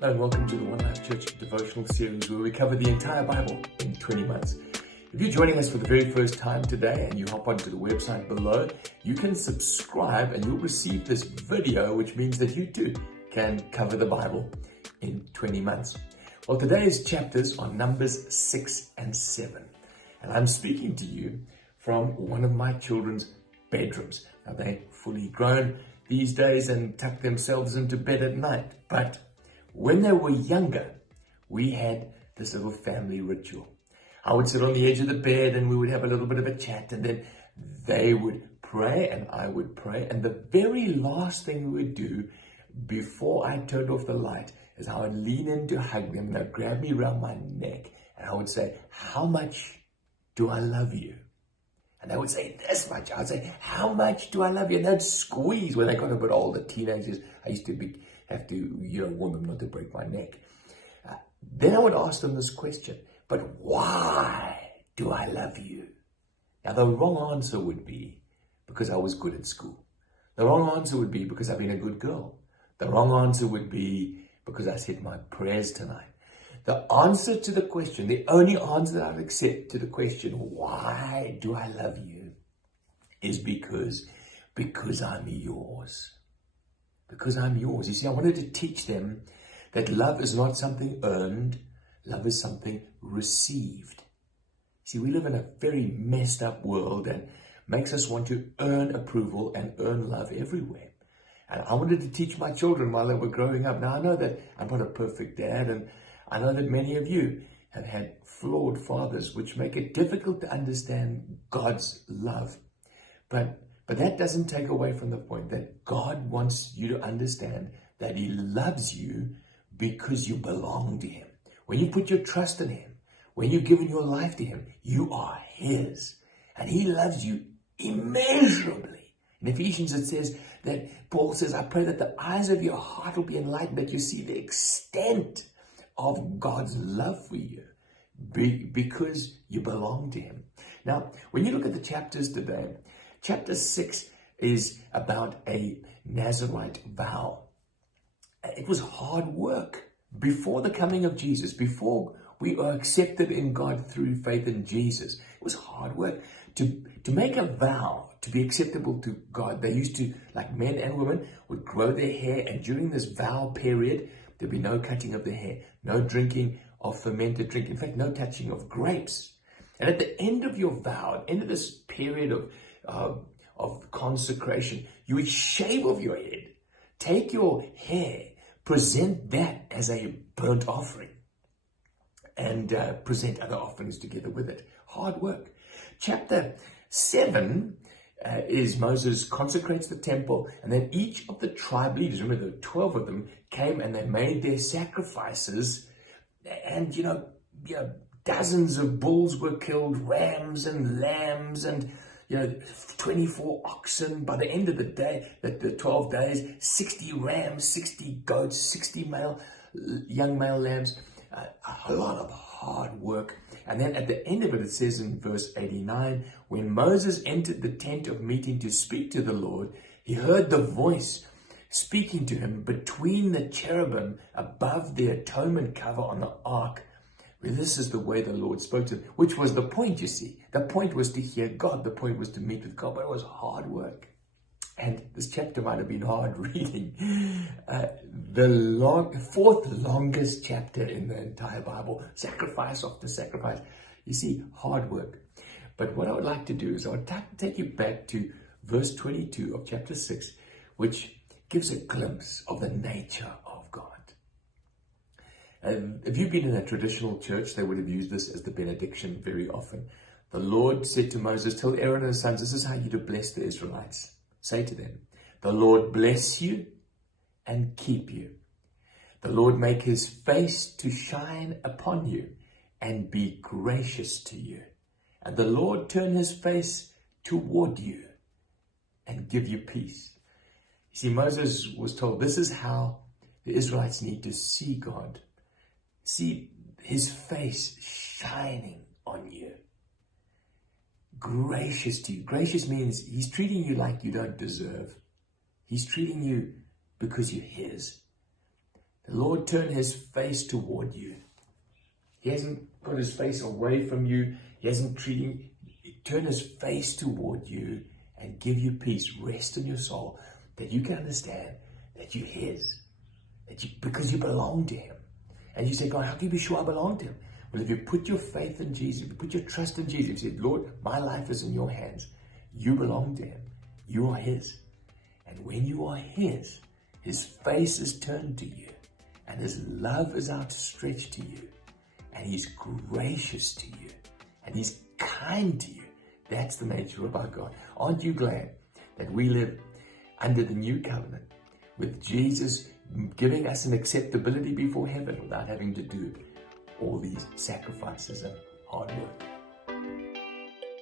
Hello and welcome to the One Life Church devotional series where we cover the entire Bible in 20 months. If you're joining us for the very first time today and you hop onto the website below, you can subscribe and you'll receive this video, which means that you too can cover the Bible in 20 months. Well, today's chapters are Numbers 6 and 7. And I'm speaking to you from one of my children's bedrooms. Now, they're fully grown these days and tuck themselves into bed at night. But when they were younger, we had this little family ritual. I would sit on the edge of the bed and we would have a little bit of a chat, and then they would pray and I would pray. And the very last thing we would do before I turned off the light is I would lean in to hug them and they'd grab me around my neck and I would say, "How much do I love you?" And they would say, "This much." I'd say, "How much do I love you?" And they'd squeeze. When they got a bit older, teenagers, I used to have to, warn them not to break my neck. Then I would ask them this question, "But why do I love you?" Now, the wrong answer would be because I was good at school. The wrong answer would be because I've been a good girl. The wrong answer would be because I said my prayers tonight. The answer to the question, the only answer that I'd accept to the question, "Why do I love you?" is because I'm yours. Because I'm yours. You see, I wanted to teach them that love is not something earned. Love is something received. See, we live in a very messed up world that makes us want to earn approval and earn love everywhere. And I wanted to teach my children while they were growing up. Now, I know that I'm not a perfect dad, and I know that many of you have had flawed fathers, which make it difficult to understand God's love. But that doesn't take away from the point that God wants you to understand that He loves you because you belong to Him. When you put your trust in Him, when you've given your life to Him, you are His. And He loves you immeasurably. In Ephesians it says that Paul says, "I pray that the eyes of your heart will be enlightened, that you see the extent of God's love for you because you belong to Him." Now, when you look at the chapters today, Chapter 6 is about a Nazirite vow. It was hard work before the coming of Jesus, before we are accepted in God through faith in Jesus. It was hard work to make a vow to be acceptable to God. They used to, like men and women, would grow their hair, and during this vow period, there'd be no cutting of the hair, no drinking of fermented drink, in fact, no touching of grapes. And at the end of your vow, at the end of this period of consecration, you would shave off your head, take your hair, present that as a burnt offering, and present other offerings together with it. Hard work. Chapter 7 is Moses consecrates the temple, and then each of the tribe leaders, remember there were 12 of them, came and they made their sacrifices, and dozens of bulls were killed, rams and lambs, and 24 oxen. By the end of the day, the 12 days, 60 rams, 60 goats, 60 young male lambs, a lot of hard work. And then at the end of it, it says in verse 89, when Moses entered the tent of meeting to speak to the Lord, he heard the voice speaking to him between the cherubim above the atonement cover on the ark. Well, this is the way the Lord spoke to him, which was the point, you see. The point was to hear God. The point was to meet with God, but it was hard work. And this chapter might have been hard reading. The fourth longest chapter in the entire Bible, sacrifice after sacrifice. You see, hard work. But what I would like to do is I would take you back to verse 22 of chapter 6, which gives a glimpse of the nature of God. And if you've been in a traditional church, they would have used this as the benediction very often. The Lord said to Moses, "Tell Aaron and his sons, this is how you to bless the Israelites. Say to them, the Lord bless you and keep you. The Lord make His face to shine upon you and be gracious to you. And the Lord turn His face toward you and give you peace." You see, Moses was told this is how the Israelites need to see God. See His face shining on you. Gracious to you. Gracious means He's treating you like you don't deserve. He's treating you because you're His. The Lord turn his face toward you. He hasn't put his face away from you. He hasn't turn his face toward you and give you peace, rest in your soul, that you can understand that you're his, because you belong to him. And you say, God, how can you be sure I belong to him? Well, if you put your faith in Jesus, if you put your trust in Jesus, you say, Lord, my life is in your hands. You belong to him. You are his. And when you are his face is turned to you, and his love is outstretched to you, and he's gracious to you, and he's kind to you. That's the nature of our God. Aren't you glad that we live under the new covenant with Jesus giving us an acceptability before heaven without having to do all these sacrifices and hard work?